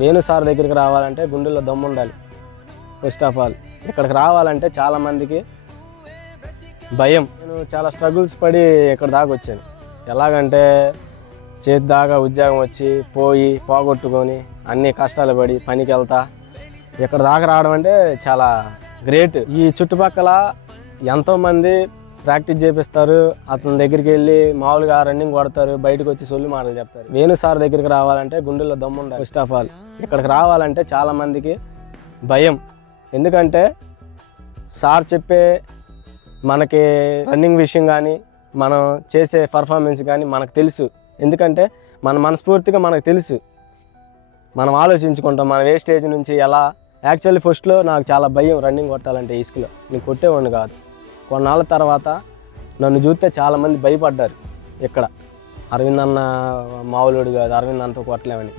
Venu sir దగ్గరికి రావాలంటే గుండెల్లో దమ్ము ఉండాలి. ఫస్ట్ ఆఫ్ ఆల్ ఇక్కడికి రావాలంటే చాలామందికి భయం. నేను చాలా స్ట్రగుల్స్ పడి ఇక్కడ దాకా వచ్చాను. ఎలాగంటే చేతి దాకా ఉద్యోగం వచ్చి పోగొట్టుకొని అన్ని కష్టాలు పడి పనికి వెళ్తా ఇక్కడ దాకా రావడం అంటే చాలా గ్రేట్. ఈ చుట్టుపక్కల ఎంతోమంది ప్రాక్టీస్ చేపిస్తారు, అతని దగ్గరికి వెళ్ళి మామూలుగా రన్నింగ్ కొడతారు, బయటకు వచ్చి సొల్లు మాటలు చెప్తారు. వేణు సార్ దగ్గరికి రావాలంటే గుండెల్లో దమ్ము ఉండాలి. ఫస్ట్ ఆఫ్ ఆల్ ఇక్కడికి రావాలంటే చాలామందికి భయం. ఎందుకంటే సార్ చెప్పే మనకి రన్నింగ్ విషయం కానీ మనం చేసే పర్ఫార్మెన్స్ కానీ మనకు తెలుసు. ఎందుకంటే మన మనస్ఫూర్తిగా మనకు తెలుసు, మనం ఆలోచించుకుంటాం మనం ఏ స్టేజ్ నుంచి ఎలా. యాక్చువల్లీ ఫస్ట్లో నాకు చాలా భయం రన్నింగ్ కొట్టాలంటే. ఇసుకలో నేను కొట్టేవాడిని కాదు. కొన్నాళ్ళ తర్వాత నన్ను చూస్తే చాలామంది భయపడ్డారు. ఇక్కడ అరవింద్ అన్న మామూలుడు కాదు, అరవింద్ అంతా కొట్టలేమని.